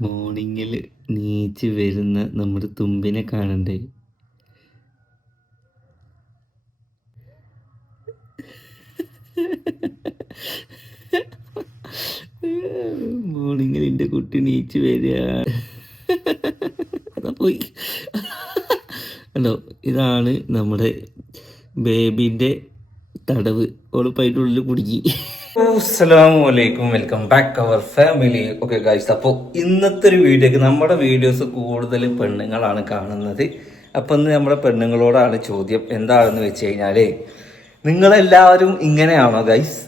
മോർണിംഗിൽ നീച്ച് വരുന്ന നമ്മുടെ തുമ്പിനെ കാണണ്ടേ? മോർണിംഗിൽ എന്റെ കുട്ടി നീച്ച് വരിക. അതാ പോയി. ഹലോ ഇതാണ് നമ്മുടെ ബേബിന്റെ തടവ്. ഓളിപ്പോൾ അതിന്റെ ഉള്ളിൽ കുടുങ്ങി. അസ്സലാമലൈക്കും welcome back our family okay guys അപ്പോൾ ഇന്നത്തെ ഒരു വീഡിയോക്ക് നമ്മുടെ വീഡിയോസ് കൂടുതൽ പെണ്ണുങ്ങളാണ് കാണുന്നത്. അപ്പം ഇന്ന് നമ്മുടെ പെണ്ണുങ്ങളോടാണ് ചോദ്യം എന്താണെന്ന് വെച്ച് കഴിഞ്ഞാൽ നിങ്ങളെല്ലാവരും ഇങ്ങനെയാണോ ഗൈസ്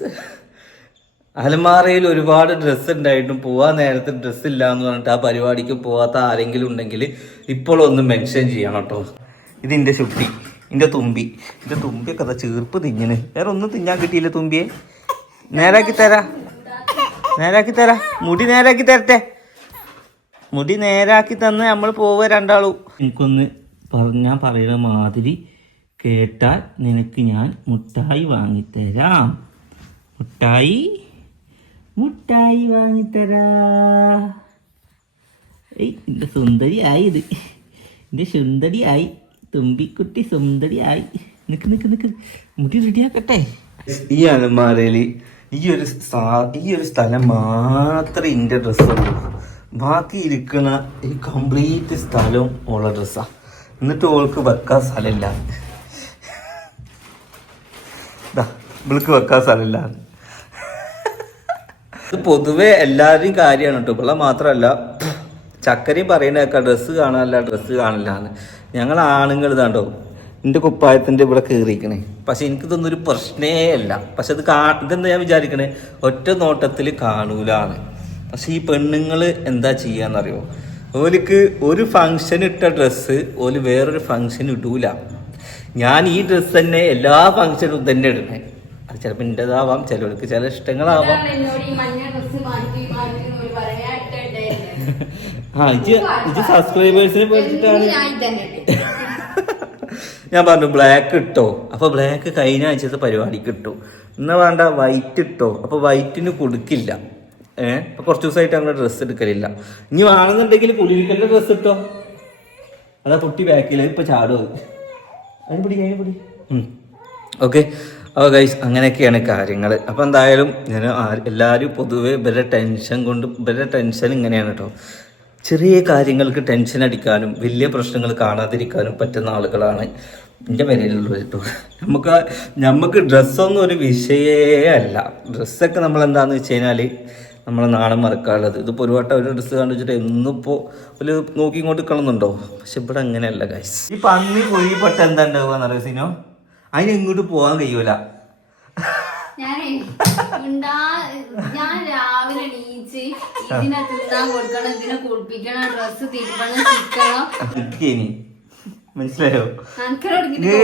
അലമാറയിൽ ഒരുപാട് ഡ്രസ്സ് ഉണ്ടായിട്ടും പോവാൻ നേരത്തെ ഡ്രസ്സ് ഇല്ല എന്ന് പറഞ്ഞിട്ട് ആ പരിപാടിക്ക് പോവാത്ത ആരെങ്കിലും ഉണ്ടെങ്കിൽ ഇപ്പോൾ ഒന്ന് മെൻഷൻ ചെയ്യണം കേട്ടോ. ഇതിന്റെ ശുദ്ധി എന്റെ തുമ്പി. എന്റെ തുമ്പിയൊക്കെ അതാ ചീർപ്പ് തിങ്ങിന് വേറെ ഒന്നും തിന്നാൻ കിട്ടിയില്ല തുമ്പിയെ. നേരാക്കി തരാ. നേരാക്കി തരാ. മുടി നേരാക്കി തരട്ടെ. മുടി നേരാക്കി തന്ന് നമ്മൾ പോവുക രണ്ടാളും. എനിക്കൊന്ന് ഞാൻ പറയുന്ന മാതിരി കേട്ടാൽ നിനക്ക് ഞാൻ മുട്ടായി വാങ്ങിത്തരാം. മുട്ടായി മുട്ടായി വാങ്ങിത്തരാ. ഏയ് എന്റെ സുന്ദരിയായി ഇത് എന്റെ സുന്ദരിയായി. തുമ്പിക്കുട്ടി സുന്ദരിയായി. നിക്ക് നിക്ക് നിക്ക്. മുടി റെഡിയാക്കട്ടെ ഈ അലമാരയിൽ ഈ ഒരു ഈ ഒരു സ്ഥലം മാത്രമേ എന്റെ ഡ്രസ്സുള്ളൂ ബാക്കി ഇരിക്കുന്ന ഈ കംപ്ലീറ്റ് സ്ഥലവും ഉള്ള ഡ്രസ്സാ എന്നിട്ട് ഓൾക്ക് വെക്കാൻ സ്ഥലമില്ല. ഇവൾക്ക് വെക്കാൻ സ്ഥലമില്ല. ഇത് പൊതുവെ കാര്യമാണ് കേട്ടോ. ഇവിടെ മാത്രമല്ല ചക്കരയും പറയുന്നതൊക്കെ ഡ്രസ്സ് കാണാനല്ല ഡ്രസ്സ് കാണില്ല ഞങ്ങൾ ആണുങ്ങൾ ഇതാണ്ടോ എന്റെ കുപ്പായത്തിന്റെ ഇവിടെ കയറിയിരിക്കണേ പക്ഷെ എനിക്കിതൊന്നും ഒരു പ്രശ്നേ അല്ല. പക്ഷെ അത് കാ ഇതെന്താ ഞാൻ വിചാരിക്കണേ? ഒറ്റ നോട്ടത്തിൽ കാണൂലാണ് പക്ഷെ ഈ പെണ്ണുങ്ങൾ എന്താ ചെയ്യാന്നറിയോ? ഓലിക്ക് ഒരു ഫങ്ഷൻ ഇട്ട ഡ്രസ്സ് ഓൽ വേറൊരു ഫങ്ഷൻ ഇടൂല. ഞാൻ ഈ ഡ്രസ്സ് തന്നെ എല്ലാ ഫങ്ഷനും തന്നെ ഇടണേ അത് ചിലപ്പോൾ എന്റെതാവാം ചിലവർക്ക് ചില ഇഷ്ടങ്ങളാവാം. ആ ഇജ് ഇജ് സബ്സ്ക്രൈബേഴ്സിനെ പേടിച്ചിട്ടാണ്? ഞാൻ പറഞ്ഞു ബ്ലാക്ക് ഇട്ടോ? അപ്പോൾ ബ്ലാക്ക് കഴിഞ്ഞ ആഴ്ചത്തെ പരിപാടിക്ക് ഇട്ടു എന്നാൽ വേണ്ട വൈറ്റ് ഇട്ടോ? അപ്പോൾ വൈറ്റിന് കൊടുക്കില്ല. ഏഹ് അപ്പൊ കുറച്ച് ദിവസമായിട്ട് അങ്ങനെ ഡ്രസ്സ് എടുക്കലില്ല. ഇനി വേണമെന്നുണ്ടെങ്കിൽ കുളിരിക്കലിന്റെ ഡ്രസ്സ് ഇട്ടോ? അതാ പൊട്ടി ബാക്കിൽ ഇപ്പൊ ചാടും അത്. അതിന് പിടി അതിന് പിടി. ഓക്കെ അപ്പോൾ ഗൈസ് അങ്ങനെയൊക്കെയാണ് കാര്യങ്ങൾ അപ്പോൾ എന്തായാലും ഞാൻ എല്ലാവരും പൊതുവെ ഇവരുടെ ടെൻഷൻ കൊണ്ട് ഇവരുടെ ടെൻഷൻ ഇങ്ങനെയാണ് കേട്ടോ ചെറിയ കാര്യങ്ങൾക്ക് ടെൻഷൻ അടിക്കാനും വലിയ പ്രശ്നങ്ങൾ കാണാതിരിക്കാനും പറ്റുന്ന ആളുകളാണ് എന്റെ പേരിലുള്ളത് കേട്ടോ നമുക്ക് നമുക്ക് ഡ്രസ്സൊന്നും ഒരു വിഷയേ അല്ല. ഡ്രസ്സൊക്കെ നമ്മൾ എന്താണെന്ന് വെച്ച് കഴിഞ്ഞാൽ നമ്മളെ നാണം മറക്കാനുള്ളത്. ഇതിപ്പോൾ ഒരു ഒരു ഡ്രസ്സ് കാണിച്ചിട്ട് എന്നിപ്പോൾ ഒരു നോക്കി ഇങ്ങോട്ട് കളന്നുണ്ടോ പക്ഷെ ഇവിടെ അങ്ങനെയല്ല ഗൈസ് ഈ പന്നി കുഴിപ്പെട്ട എന്താ ഉണ്ടാവുക എന്നറിയാം സിനോ? അതിന് ഇങ്ങോട്ട് പോകാൻ കഴിയൂല. ഞാനേ ഉണ്ടാ ഞാൻ രാവിലെ എണീച്ച് ഇതിനെ തിന്നാൻ കൊടുക്കണം ഇതിനെ കുളിപ്പിക്കണം ഡ്രസ്സ് തിരുപ്പണം ചിക്കണം. ഇനി മനസ്സിലായോ? കൊറച്ച് ഇത്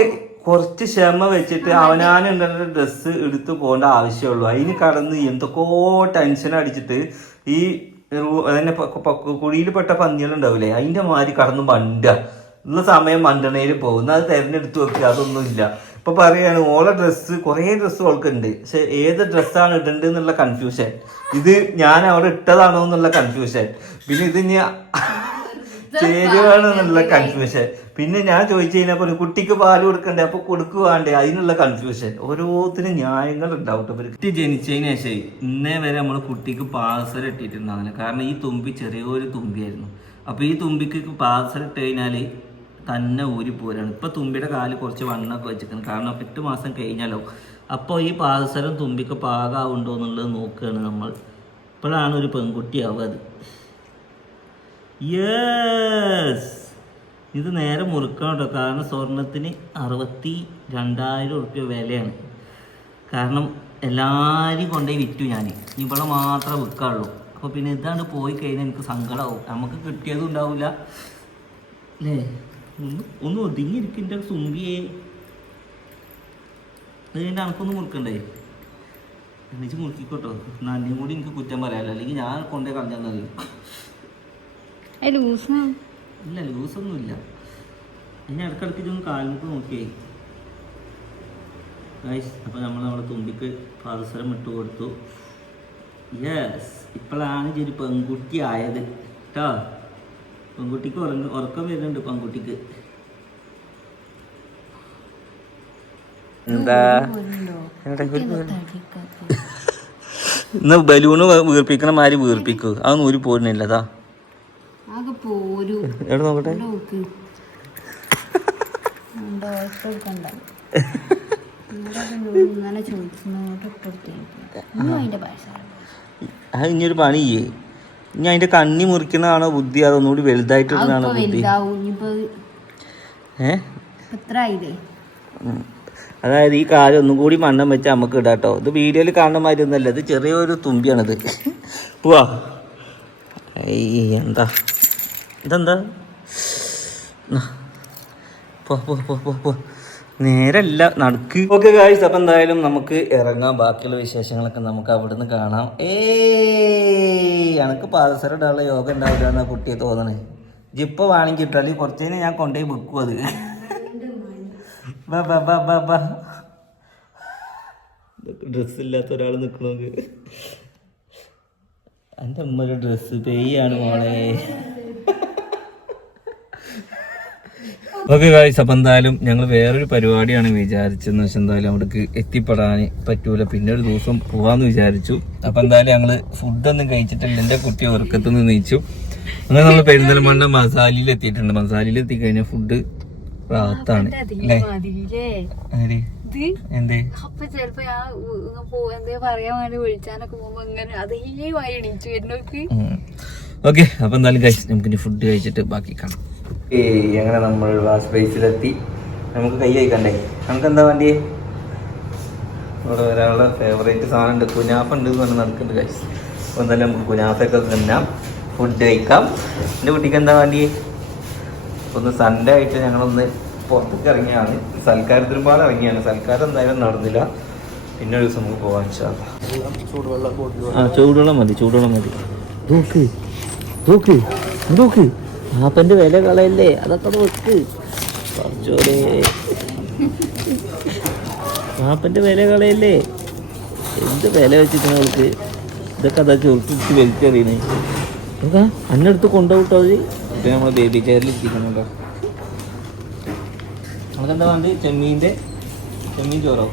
കുറച്ച് ക്ഷമ വെച്ചിട്ട് അവനാനുണ്ടെന്ന ഡ്രസ്സ് എടുത്തു പോകേണ്ട ആവശ്യമുള്ളൂ. അതിന് കടന്ന് എന്തൊക്കെയോ ടെൻഷൻ അടിച്ചിട്ട് ഈ അതന്നെ കുഴിയിൽ പെട്ട പന്നികളുണ്ടാവില്ലേ അതിന്റെ മാതിരി കടന്ന് മണ്ട. ഉള്ള സമയം മണ്ടണയിൽ പോകുന്ന. അത് തെരഞ്ഞെടുത്ത് വെക്കുക അതൊന്നും ഇല്ല ഇപ്പൊ പറയാണ് ഓളെ ഡ്രസ്സ് കുറേ ഡ്രസ്സ് ഓൾക്കുണ്ട്. പക്ഷെ ഏത് ഡ്രസ്സാണ് ഇടേണ്ടത് എന്നുള്ള കൺഫ്യൂഷൻ ഇത് ഞാൻ അവിടെ ഇട്ടതാണോ എന്നുള്ള കൺഫ്യൂഷൻ പിന്നെ ഇത് ഇനി ചേരുവാണ് എന്നുള്ള കൺഫ്യൂഷൻ പിന്നെ ഞാൻ ചോദിച്ചു കഴിഞ്ഞപ്പോൾ ഒരു കുട്ടിക്ക് പാൽ കൊടുക്കണ്ടേ? അപ്പൊ കൊടുക്കുവാണ്ടേ? അതിനുള്ള കൺഫ്യൂഷൻ ഓരോത്തിനും ന്യായങ്ങൾ ഉണ്ടാവും കേട്ടോ കുട്ടി ജനിച്ചതിന് ശേഷം ഇന്നേ വരെ നമ്മൾ കുട്ടിക്ക് പാസൽ ഇട്ടിട്ടുണ്ടാവില്ല. കാരണം ഈ തുമ്പി ചെറിയൊരു തുമ്പിയായിരുന്നു. അപ്പൊ ഈ തുമ്പിക്ക് പാസൽ ഇട്ട് കഴിഞ്ഞാൽ തന്നെ ഊരി പോരാണ്. ഇപ്പൊ തുമ്പിയുടെ കാൽ കുറച്ച് വണ്ണൊക്കെ വെച്ചിരിക്കുന്നത് കാരണം എട്ട് മാസം കഴിഞ്ഞാലോ. അപ്പോൾ ഈ പാദസരം തുമ്പിക്ക് പാകാവുണ്ടോ എന്നുള്ളത് നോക്കുകയാണ് നമ്മൾ. ഇപ്പോഴാണ് ഒരു പെൺകുട്ടിയാവുക അത് യേസ് ഇത് നേരെ മുറുക്കണം കേട്ടോ. കാരണം സ്വർണത്തിന് അറുപത്തി രണ്ടായിരം ഉറുപ്പ്യ വിലയാണ്. കാരണം എല്ലാവരും കൊണ്ടുപോയി വിറ്റു ഞാൻ. ഇവിടെ മാത്രമേ വിൽക്കാറുള്ളൂ അപ്പോൾ പിന്നെ ഇതാണ്ട് പോയി കഴിഞ്ഞാൽ എനിക്ക് സങ്കടമാവും നമുക്ക് കിട്ടിയതും ഉണ്ടാവില്ല. അല്ലേ? ഒന്ന് ഒന്ന് ഒതുങ്ങിയിരിക്കിന്റെ സുമ്പിയെ കഴിഞ്ഞിട്ട് എനിക്കൊന്ന് മുറുക്കണ്ടേ? എന്നിച്ച് മുറുക്കിക്കോട്ടോ. നന്ദിയും കൂടി എനിക്ക് കുറ്റം പറയാല്ല അല്ലെങ്കിൽ ഞാൻ കൊണ്ടേ കളഞ്ഞാൽ മതി. ഇല്ല ലൂസൊന്നും ഇല്ല ഇനി ഇടക്കിടക്ക് ഇതൊന്ന് കാൽമുക്ക് നോക്കിയേ. ഗൈസ് അപ്പോൾ നമ്മൾ നമ്മളെ തുമ്പിക്ക് പാദസരം ഇട്ട് കൊടുത്തു. യെസ് ഇപ്പോഴാണ് ഇതൊരു പെൺകുട്ടി ആയത്. കേട്ടോ പെൺകുട്ടിക്ക് ഉറങ്ങ ഉറക്കം വരുന്നുണ്ട് പെൺകുട്ടിക്ക്. എന്താ? ഇന്ന് ബലൂണ് വീർപ്പിക്കണ മാതിരി വീർപ്പിക്കു. അതൊന്നും ഒരു പോരുന്നില്ലതാ ആകെ പോരു. എവിടെ നോക്കട്ടെ? അത് ഇനിയൊരു പണി ചെയ്യേ ഇനി അതിന്റെ കണ്ണി മുറിക്കണതാണോ ബുദ്ധി? അതൊന്നുകൂടി വലുതായിട്ടുള്ളതാണ് ബുദ്ധി? ഏ. അതായത് ഈ കാലം ഒന്നും കൂടി മണ്ണം വെച്ച് നമുക്ക് ഇടാട്ടോ. ഇത് വീഡിയോയിൽ കാണുന്ന മാതിരി ഒന്നല്ല ഇത് ചെറിയൊരു തുമ്പിയാണിത്. പോവാ എന്താ? ഇതെന്താ? പോ പോ പോ പോ. നേരല്ല നടക്ക്. ഓക്കെ ഗായ്സ് അപ്പം എന്തായാലും നമുക്ക് ഇറങ്ങാം. ബാക്കിയുള്ള വിശേഷങ്ങളൊക്കെ നമുക്ക് അവിടുന്ന് കാണാം. ഏയ് എനക്ക് പാദസരം ഇടാനുള്ള യോഗ ഉണ്ടാവില്ല കുട്ടിയെ തോന്നണേ. ജിപ്പ വേണമെങ്കിൽ ഇട്ടാൽ കുറച്ചേന് ഞാൻ കൊണ്ടുപോയി വെക്കും അത്. ഡ്രസ് ഇല്ലാത്ത ഒരാൾ നിൽക്കണമെങ്കിൽ എന്റെ അമ്മ ഒരു ഡ്രസ്സ് പെയ്യാണ് മോളെ. ഓക്കെ ഗായ്സ് അപ്പം എന്തായാലും ഞങ്ങൾ വേറൊരു പരിപാടിയാണ് വിചാരിച്ചെന്ന് വെച്ചാൽ എന്തായാലും അവിടേക്ക് എത്തിപ്പെടാൻ പറ്റൂല. പിന്നെ ഒരു ദിവസം പോവാന്ന് വിചാരിച്ചു. അപ്പം എന്തായാലും ഞങ്ങൾ ഫുഡൊന്നും കഴിച്ചിട്ടില്ല. എന്റെ കുട്ടി ഉറക്കത്തുനിന്ന് നീച്ചു. അങ്ങനെ നമ്മൾ പെരിന്തൽമണ്ണ മസാലയിൽ എത്തിയിട്ടുണ്ട്. മസാലയിൽ എത്തിക്കഴിഞ്ഞാൽ ഫുഡ് റാത്താണ്. അല്ലേ? എന്തേ? അപ്പൊ ചെലപ്പോ ഞാൻ പോ എന്തേ പറയാൻ വേണ്ടി വിളിച്ചാനൊക്കെ പോകുമ്പോ ഇങ്ങനെ അത് ഈ വഴി എണീച്ചു വരുന്നോക്ക് ഓക്കെ അപ്പൊ എന്തായാലും ഗൈസ് നമുക്ക് ഫുഡ് കഴിച്ചിട്ട് ബാക്കി കാണാം. എങ്ങനെ നമ്മൾ ആ സ്പേസിലെത്തി നമുക്ക് കൈ കഴിക്കണ്ടേ നമുക്ക് എന്താ വേണ്ടി ഇവിടെ ഒരാളുടെ ഫേവറേറ്റ് സാധനം ഉണ്ട് കുനാഫ ഉണ്ട് എന്ന് പറഞ്ഞ് നടക്കുന്നുണ്ട് കഴിച്ച് അപ്പം തന്നെ നമുക്ക് കുനാഫയൊക്കെ തിന്നാം ഫുഡ് കഴിക്കാം. എന്റെ കുട്ടിക്ക് എന്താ വേണ്ടി ഒന്ന് സൺഡേ ആയിട്ട് ഞങ്ങളൊന്ന് പുറത്തേക്ക് ഇറങ്ങിയാണ്. സൽക്കാരത്തിന് പാടെ ഇറങ്ങിയാണ്. സൽക്കാരം എന്തായാലും നടന്നില്ല. പിന്നെ ഒരു ദിവസം നമുക്ക് പോകാൻ ചൂടുവെള്ളം ആ ചൂടുവെള്ളം മതി ചൂടുവെള്ളം മതി. നോക്ക് നോക്ക് നോക്ക് ആപ്പന്റെ വില കളയല്ലേ? അതൊക്കെ വെക്ക്. കുറച്ചോടെ. ആപ്പന്റെ വില കളയല്ലേ? എന്ത് വില വെച്ചിട്ടാണ് അവൾക്ക് ഇതൊക്കെ അതാ ചോദിച്ച് വലിച്ചെറിയണേ എന്താ അന്നെടുത്ത് കൊണ്ടുപോട്ടോ അത് ഇപ്പം നമ്മളെ ബേബി ചെയറിൽ ഇരിക്കുന്നുണ്ടോ നമുക്കെന്താ വേണ്ടി ചെമ്മീന്റെ ചെമ്മീൻ ചോറോ?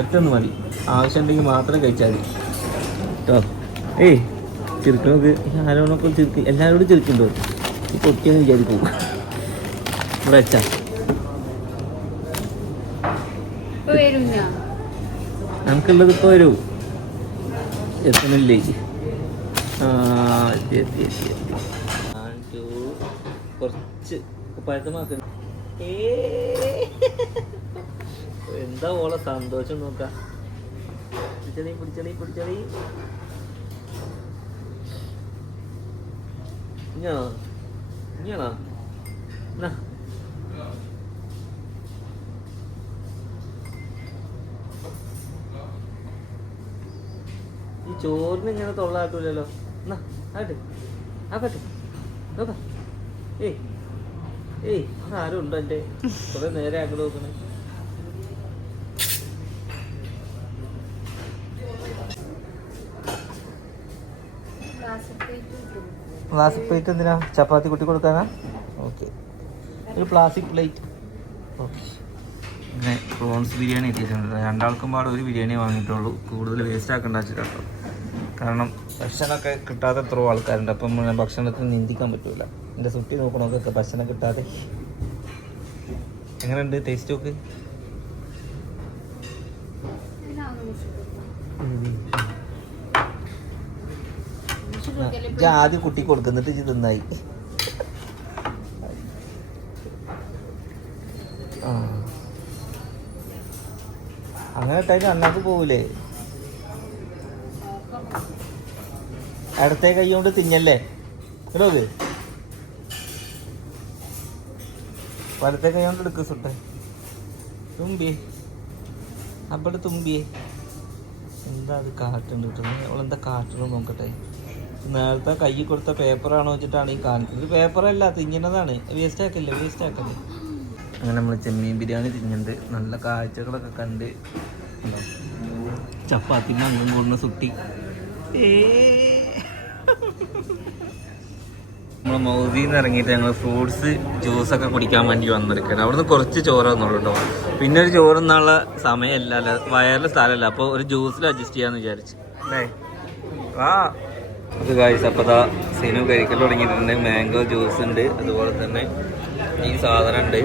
ഒറ്റ ഒന്ന് മതി. ആവശ്യമുണ്ടെങ്കിൽ മാത്രം കഴിച്ചാൽ മതി. കേട്ടോ. ഏയ് ചിരിക്കണത് ആരോടൊക്കെ ചിരിക്കും. എല്ലാവരോടും ചിരിക്കുന്നുണ്ടോ? പൊട്ടിയെന്ന് വിചാരിക്കും. ഇവിടെ വെച്ചാ. ഞാൻ നമുക്കുള്ളത് ഇപ്പോൾ വരൂ എത്തണില്ലേ ആ എത്തി എത്തി എത്തി എത്തി കുറച്ച് മാസം. എന്താ ഓളെ സന്തോഷം നോക്കാം. പിടിച്ചളി പിടിച്ചളി പിടിച്ചളി ഇഞ്ഞാണോ എന്നാ ഈ ചോറിന് ഇങ്ങനെ തൊള്ളാട്ടൂലല്ലോ എന്നാ ആട്ടെ ആക്കട്ടെ. നോക്കാം. ഏയ്. ഏയ് ആരും ഉണ്ടോ എന്റെ കുറെ നേരെ ആക്കി നോക്കണേ. പ്ലാസ്റ്റിക് പ്ലേറ്റ് എന്തിനാ? ചപ്പാത്തി കുട്ടി കൊടുക്കാനാ? ഓക്കെ. ഒരു പ്ലാസ്റ്റിക് പ്ലേറ്റ്. ഓക്കെ. ഇങ്ങനെ പ്രോൺസ് ബിരിയാണി എത്തിയിട്ടുണ്ട് രണ്ടാൾക്കും പാടെ ഒരു ബിരിയാണി വാങ്ങിയിട്ടുള്ളൂ. കൂടുതൽ വേസ്റ്റ് ആക്കണ്ട കാരണം ഭക്ഷണമൊക്കെ കിട്ടാതെ എത്രയോ ആൾക്കാരുണ്ട്. അപ്പം ഭക്ഷണത്തിന് നിന്ദിക്കാൻ പറ്റൂല. എന്റെ സുട്ടി നോക്കണമൊക്കെ ഭക്ഷണം കിട്ടാതെ. എങ്ങനെയുണ്ട്? ടേസ്റ്റ് നോക്ക് ഇജ്ജ് ആദ്യം കുട്ടി കൊടുക്കുന്നിട്ട് ഇത് തിന്നായി. ആ. അങ്ങനെ ഇട്ടായി അണ്ണാക്ക് പോവൂലേ? അടുത്തേ കൈ കൊണ്ട് തിന്നല്ലേ? ഇടോക്ക് വലത്തെ കൈ കൊണ്ട് എടുക്ക് സുട്ടെ. തുമ്പി. അവിടെ തുമ്പിയെ. എന്താ അത് കാട്ടുണ്ട് കിട്ടുന്നത് അവളെന്താ കാട്ടണം നോക്കട്ടെ. നേരത്തെ കൈ കൊടുത്ത പേപ്പറാണോ വെച്ചിട്ടാണ് ഈ കാണിക്കുന്നത് പേപ്പറല്ല തിന്നുന്നതാണ് വേസ്റ്റ് ആക്കല്ലേ വേസ്റ്റ് ആക്കല്ലേ. അങ്ങനെ നമ്മൾ ചെമ്മീൻ ബിരിയാണി തിന്നുന്നുണ്ട്. നല്ല കാഴ്ചകളൊക്കെ കണ്ട്? ചപ്പാത്തി അങ്ങും കൂടുന്ന സുട്ടി. നമ്മൾ മൗസിയിൽ നിന്ന് ഇറങ്ങിയിട്ട് ഞങ്ങൾ ഫ്രൂട്ട്സ് ജ്യൂസ് ഒക്കെ കുടിക്കാൻ വേണ്ടി വന്നിരിക്കുകയാണ്. അവിടുന്ന് കുറച്ച് ചോറ് തന്നുള്ളൂ കേട്ടോ. പിന്നെ ഒരു ചോറ് എന്നുള്ള സമയമല്ല വയറിലെ സ്ഥലമല്ല. അപ്പോൾ ഒരു ജ്യൂസിൽ അഡ്ജസ്റ്റ് ചെയ്യാന്ന് വിചാരിച്ചു. അല്ലേ? ആ അത് കാഴ്ച അപ്പോൾ ദാ സിനു കഴിക്കൽ തുടങ്ങിയിട്ടുണ്ട്. മാംഗോ ജ്യൂസ് ഉണ്ട്. അതുപോലെ തന്നെ ഈ സാധനം ഉണ്ട്.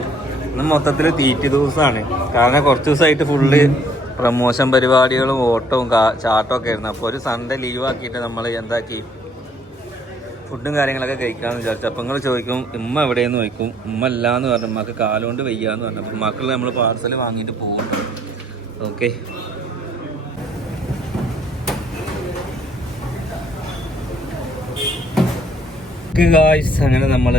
ഇന്ന് മൊത്തത്തിൽ തീറ്റി ദിവസമാണ് കാരണം കുറച്ച് ദിവസമായിട്ട് ഫുള്ള് പ്രമോഷൻ പരിപാടികളും ഓട്ടവും ചാട്ടവും ഒക്കെ ആയിരുന്നു. അപ്പോൾ ഒരു സൺഡേ ലീവ് ആക്കിയിട്ട് നമ്മൾ എന്താക്കി? ഫുഡും കാര്യങ്ങളൊക്കെ കഴിക്കാമെന്ന് വിചാരിച്ചു. അപ്പം നിങ്ങൾ ചോദിക്കും ഉമ്മ എവിടെയെന്ന്? ചോദിക്കും. ഉമ്മ അല്ല എന്ന് പറഞ്ഞു. ഉമ്മക്ക് കാലുകൊണ്ട് വയ്യാന്ന് പറഞ്ഞു. അപ്പം മക്കൾ നമ്മൾ പാർസൽ വാങ്ങിയിട്ട് പോകും ഓക്കെ ഗായ്സ് അങ്ങനെ നമ്മൾ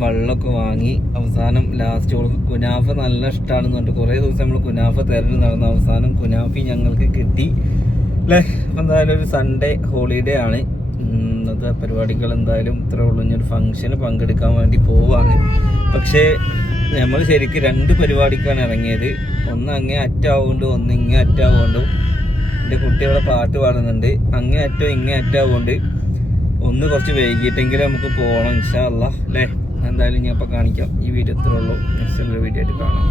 വെള്ളമൊക്കെ വാങ്ങി അവസാനം ലാസ്റ്റ് ഓൾക്ക് കുനാഫ നല്ല ഇഷ്ടമാണെന്ന് പറഞ്ഞിട്ട് കുറേ ദിവസം നമ്മൾ കുനാഫ തിരഞ്ഞു നടന്നു. അവസാനം കുനാഫി ഞങ്ങൾക്ക് കിട്ടി. അല്ലേ എന്തായാലും ഒരു സൺഡേ ഹോളിഡേ ആണ്. ഇന്നത്തെ പരിപാടികൾ എന്തായാലും ഇത്രേ ഉള്ളൂ. ഇനി ഒരു ഫംഗ്ഷന് പങ്കെടുക്കാൻ വേണ്ടി പോവാണ്. പക്ഷേ നമ്മൾ ശരിക്കും രണ്ട് പരിപാടിക്കാണ് ഇറങ്ങിയത്. ഒന്ന് അങ്ങേ അറ്റാവുകൊണ്ട് ഒന്ന് ഇങ്ങേ അറ്റാവുകൊണ്ടും എന്റെ കുട്ടികളെ പാട്ട് പാടുന്നുണ്ട്. അങ്ങേ അറ്റോ ഇങ്ങേ അറ്റാവുകൊണ്ട് ഒന്ന് കുറച്ച് വൈകിട്ടെങ്കിലും നമുക്ക് പോകണം ഇൻഷാ അല്ല അല്ലേ എന്തായാലും ഞാൻ അപ്പോൾ കാണിക്കാം. ഈ വീഡിയോ ഇത്രയുള്ളൂ നെക്സ്റ്റ് വീഡിയോ ആയിട്ട് കാണാം.